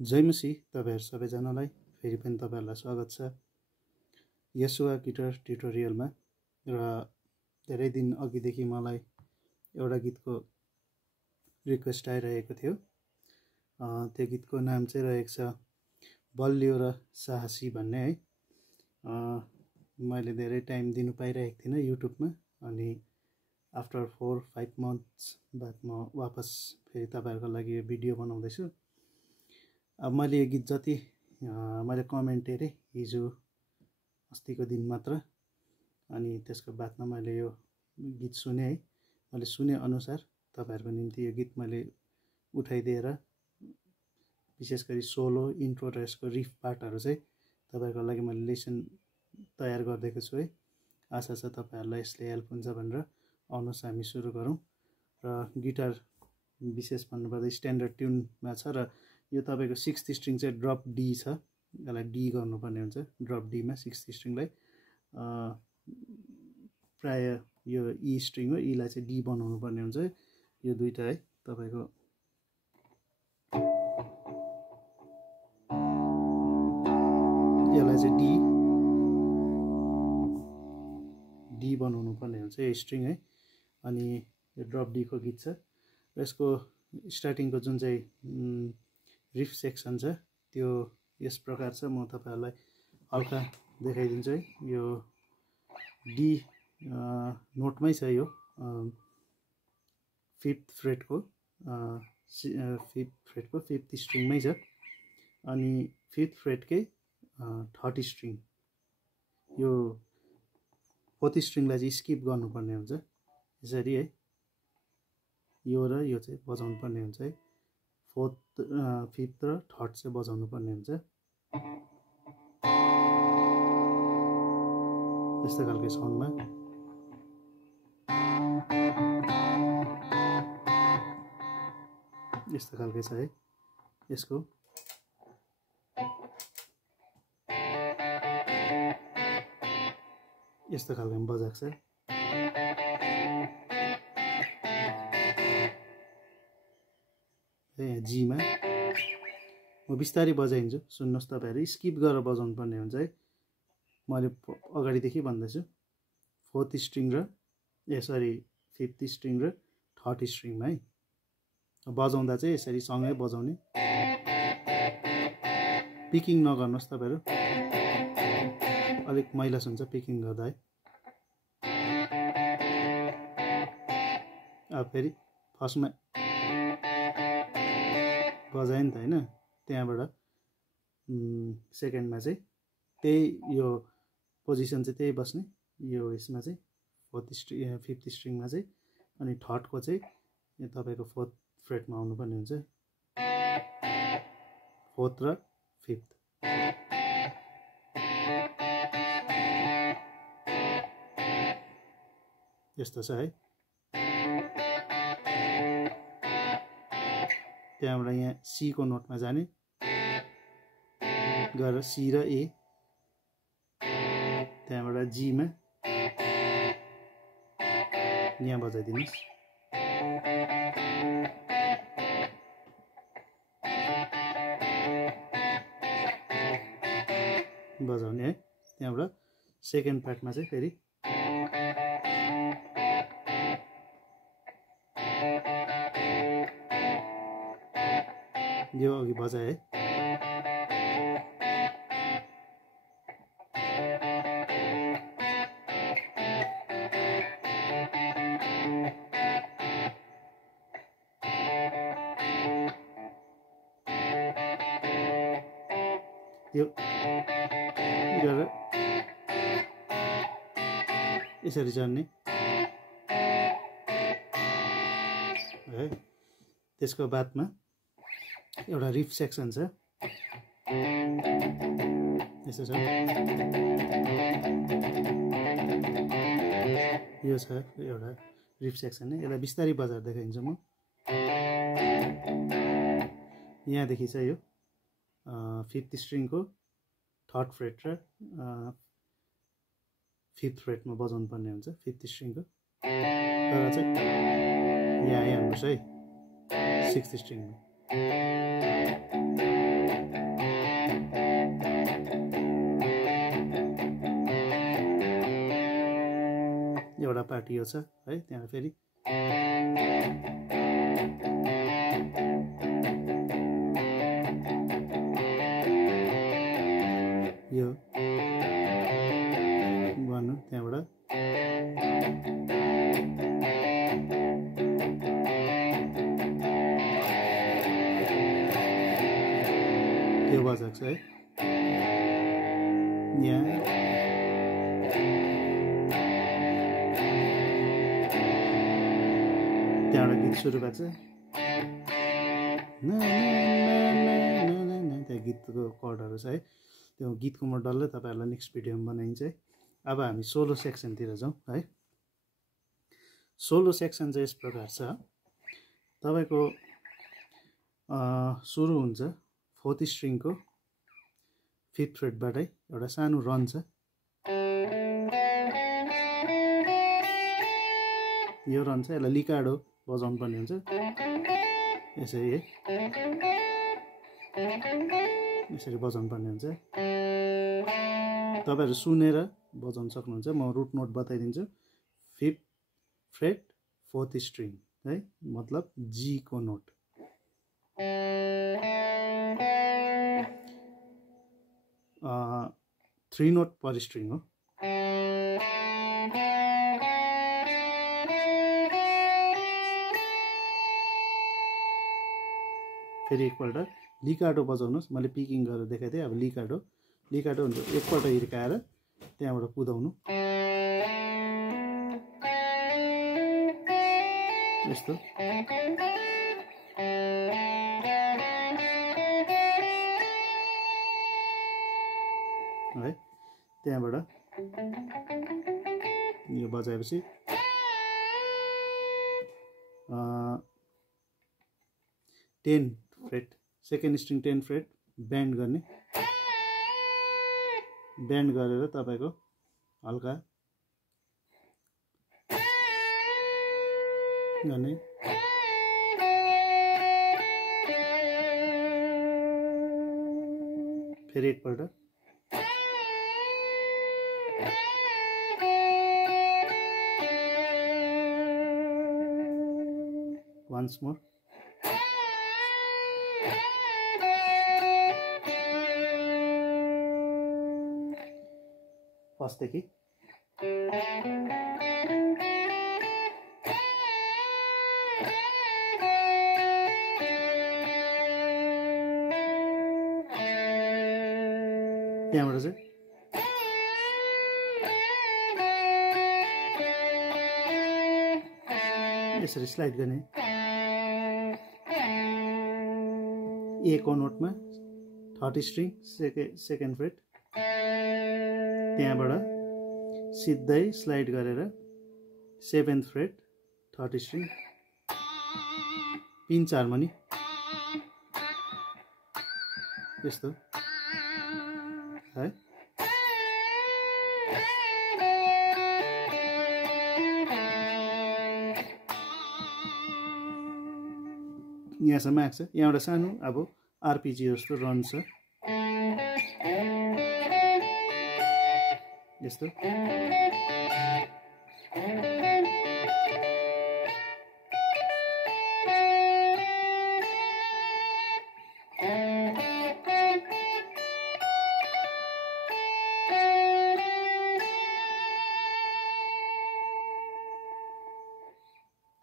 जय मसी तपाईहरु सबैजनालाई फेरि पनि तपाईहरुलाई स्वागत छ यसुवा गिटार ट्युटोरियलमा र धेरै दिन अघिदेखि मलाई एउटा गीतको रिक्वेस्ट आइरहेको थियो। त्यो गीतको नाम चाहिँ रहेको छ बलियो र साहसी भन्ने है। मैले धेरै टाइम दिनु पाइरहेको थिइनँ युट्युबमा, अनि आफ्टर 4-5 मन्थ्स बाद म वापस फेरि तपाईहरुको लागि यो भिडियो बनाउँदैछु। अब मैले यो गीत जति मैले कमेन्ट हेरेँ हिजो अस्तिको दिन मात्र, अनि त्यसको बादमा मैले यो गीत सुने है। मैले सुने अनुसार तपाईहरुको निम्ति यो गीत मैले उठाइदिएर विशेष गरी सोलो इन्ट्रो र यसको रिफ पार्टहरु चाहिँ तपाईहरुको लागि मैले लेसन तयार गर्दैको छु है। आशा छ तपाईहरुलाई यसले हेल्प हुन्छ भनेर। आउनुहोस् हामी सुरु गरौँ। र गिटार विशेष भन्नुपर्दा स्ट्यान्डर्ड ट्युनमा छ र यो तपाईको 6th स्ट्रिङ चाहिँ ड्रप डी छ। यसलाई डी गर्नुपर्ने हुन्छ, ड्रप डी मा 6th स्ट्रिङलाई प्राय यो ई स्ट्रिङ हो, ईलाई चाहिँ डी बनाउनु पर्ने हुन्छ। यो दुईटा है तपाईको यसलाई चाहिँ डी बनाउनु पर्ने हुन्छ यो स्ट्रिङ है। अनि यो ड्रप डी को गीत छ र यसको स्टार्टिङको जुन चाहिँ रिफ सेक्सन छ त्यो यस प्रकार छ। म तपाईहरुलाई हल्का देखाइदिन्छु है। यो डी नोटमै छ, यो 5th फ्रेटको 5th स्ट्रिङमै छ। अनि 5th फ्रेटकै 3rd स्ट्रिङ, यो 4th स्ट्रिङलाई चाहिँ स्किप गर्नुपर्ने हुन्छ यसरी है। यो र यो चाहिँ बजाउनु पर्ने हुन्छ है। 4th 5th र 3rd चाहिँ बजाउनु पर्ने हुन्छ। यस्तो खालको साउन्डमा यस्तो खालको छ है। यसको यस्तो खालको बजाएको छ। यहाँ जी मा म बिस्तारै बजाइन्छु, सुन्नुहोस् तपाईहरु। स्किप गरेर बजाउनु पर्ने हुन्छ है। मैले अगाडिदेखि भन्दैछु 4th स्ट्रिङ र 5th स्ट्रिङ र 3rd स्ट्रिङमा है। बजाउँदा चाहिँ यसरी सँगै बजाउने। पिकिङ नगर्नुहोस् तपाईहरु, अलिक मैला सुन्छ पिकिङ गर्दा है। अब फेरि फर्स्टमा बजाए नि त हैन, त्यहाँबाट सेकेन्डमा चाहिँ त्यही यो पोजिसन चाहिँ त्यही बस्ने। यो यसमा चाहिँ 5th स्ट्रिङमा चाहिँ, अनि 3rd को चाहिँ यो तपाईको 4th फ्रेटमा आउनुपर्ने हुन्छ। 4th र 5th यस्तो छ है। त्यहाँबाट यहाँ सी को नोटमा जाने, गएर सी र ए, त्यहाँबाट जी मा यहाँ बजाइदिनुस्। बजाउने है। त्यहाँबाट सेकेन्ड पार्टमा चाहिँ फेरि यो अघि बजाए है। यो गरेर यसरी जान्ने है। त्यसको बादमा एउटा रिफ सेक्सन छ, यसो छ। यो छ एउटा रिफ सेक्सन है। यसलाई बिस्तारै बजाएर देखाइदिन्छु म। यहाँदेखि चाहिँ यो 5th स्ट्रिङको 3rd फ्रेट र 5th फ्रेटमा बजाउनु पर्ने हुन्छ 5th स्ट्रिङको। तर चाहिँ यहाँ आइहाल्नुहोस् है 6th स्ट्रिङमा। एउटा पार्ट यो छ है। त्यहाँ फेरि यो भन्नु, त्यहाँबाट यो बजाएको छ है। यहाँ त्यहाँबाट गीत सुरु भएको छ, त्यहाँ गीतको कर्डहरू छ है। त्यो गीतको म डल्लै तपाईँहरूलाई नेक्स्ट भिडियोमा बनाइन्छ है। अब हामी सोलो सेक्सनतिर जाउँ है। सोलो सेक्सन चाहिँ यस प्रकार छ, तपाईँको सुरु हुन्छ 4th स्ट्रिङको 5th फ्रेटबाटै एउटा सानो रन छ, यो रन छ, यसलाई लिकाडो बजाउनु पर्ने हुन्छ यसरी है, यसरी बजाउनु पर्ने हुन्छ। तपाईँहरू सुनेर बजाउन सक्नुहुन्छ, म रुट नोट बताइदिन्छु। 5th फ्रेट 4th स्ट्रिङ है, मतलब जी को नोट। थ्री नोट पर स्ट्रिङ हो। फेरि एकपल्ट लिकाडो बजाउनुहोस्, मैले पिकिङ गरेर देखाइदिएँ। अब लिकाडो हुन्छ एकपल्ट हिर्काएर त्यहाँबाट कुदाउनु, यस्तो है। त्यहाँबाट यो बजाएपछि 10 fret 2nd string 10 fret bend गर्ने, बेन्ड गरेर तपाईँको हल्का गर्ने, फेरि एकपल्ट once more, फर्स्टदेखि त्यहाँबाट चाहिँ यसरी स्लाइड गर्ने, ए को नोटमा 3rd स्ट्रिङ 2nd फ्रेट, त्यहाँबाट सिधै स्लाइड गरेर 7th freight 3rd string, pinch harmony यस्तो है। यहाँसम्म आएको छ। यहाँबाट सानो अब आरपिजी जस्तो रन छ यस्तो।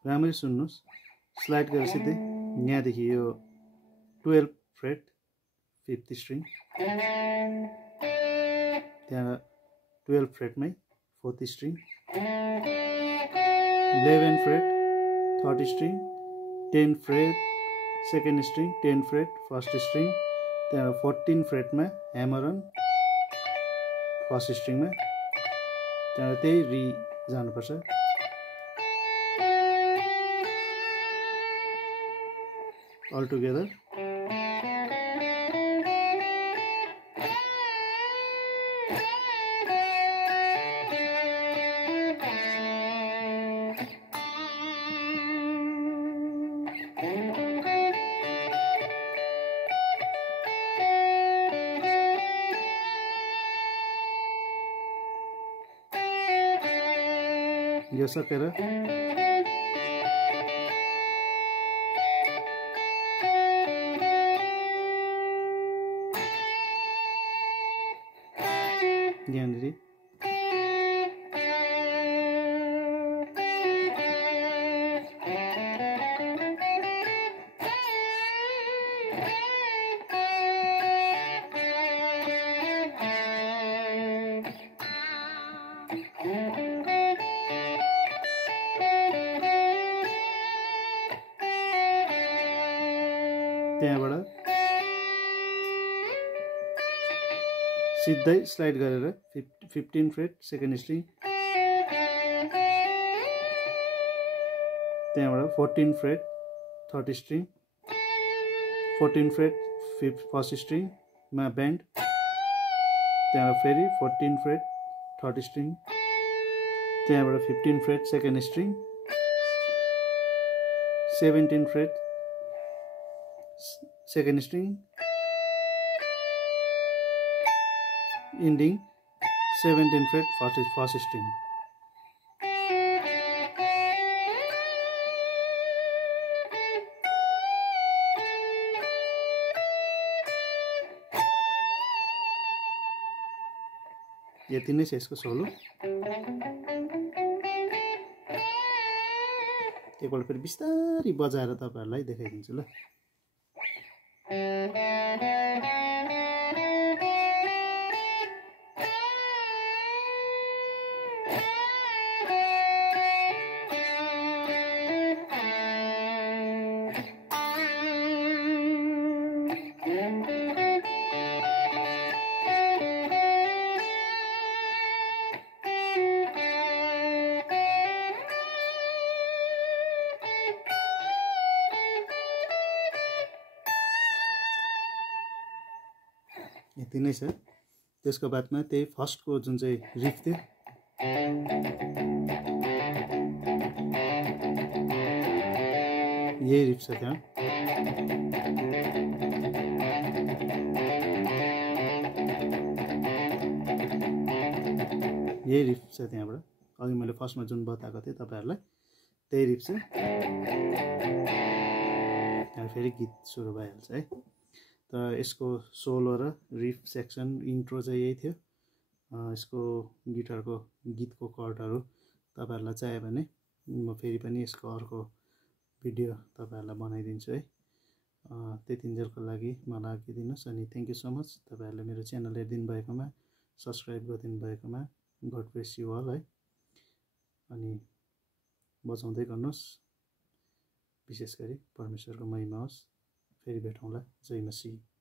राम्ररी सुन्नुहोस्, स्लाइड गरेर सिधै यहाँदेखि यो 12 फ्रेट 5th स्ट्रिङ, त्यहाँ 12 फ्रेटमै 4th string, 11 freight 3rd string, 10 fret 2nd string, 10 freight 1st string, त्यहाँ 14 फ्रेटमा ह्यामर अन 1st स्ट्रिङमा, त्यहाँबाट त्यही रि जानुपर्छ। all together यो सकेर यहाँनिर त्यहाँबाट सिधै स्लाइड गरेर 15 फ्रेट सेकेन्ड स्ट्रिङ, त्यहाँबाट 14 fret third string, 14 fret first स्ट्रिङमा बेन्ड, त्यहाँबाट फेरि 14 फ्रेट थर्ड स्ट्रिङ, त्यहाँबाट 15 fret second string, 17 fret second string, ending 17 fret first string. यति नै छ यसको सोलो। एकपल्ट फेरि बिस्तारै बजाएर तपाईहरुलाई देखाइदिन्छु ल। यति नै छ। त्यसको बादमा त्यही फर्स्टको जुन चाहिँ रिफ थियो यही रिफ छ त्यहाँ। यही रिफ छ त्यहाँबाट। अघि मैले फर्स्टमा जुन बताएको थिएँ तपाईहरुलाई त्यही रिफ छ। त्यहाँ फेरि गीत सुरु भइहाल्छ है। त यसको सोलो र रिफ सेक्सन इन्ट्रो चाहिँ यही थियो। यसको गिटारको गीतको कर्डहरु तपाईहरुलाई चाहियो भने म फेरि पनि यसको अर्को भिडियो तपाईहरुलाई बनाइदिन्छु है। त्यतिन्जेलको लागि मलाई आज्ञा दिनुस् अनि थ्यांक यू सो मच तपाईहरुले मेरो च्यानल हेरिदिनु भएकोमा, सब्स्क्राइब गरिदिनु भएकोमा। गॉड ब्लेस यु अल है। अनि बचाउँदै गर्नुहोस्। विशेष गरी परमेश्वरको महिमा होस्। फेरि भेटौँला। जय मसीह।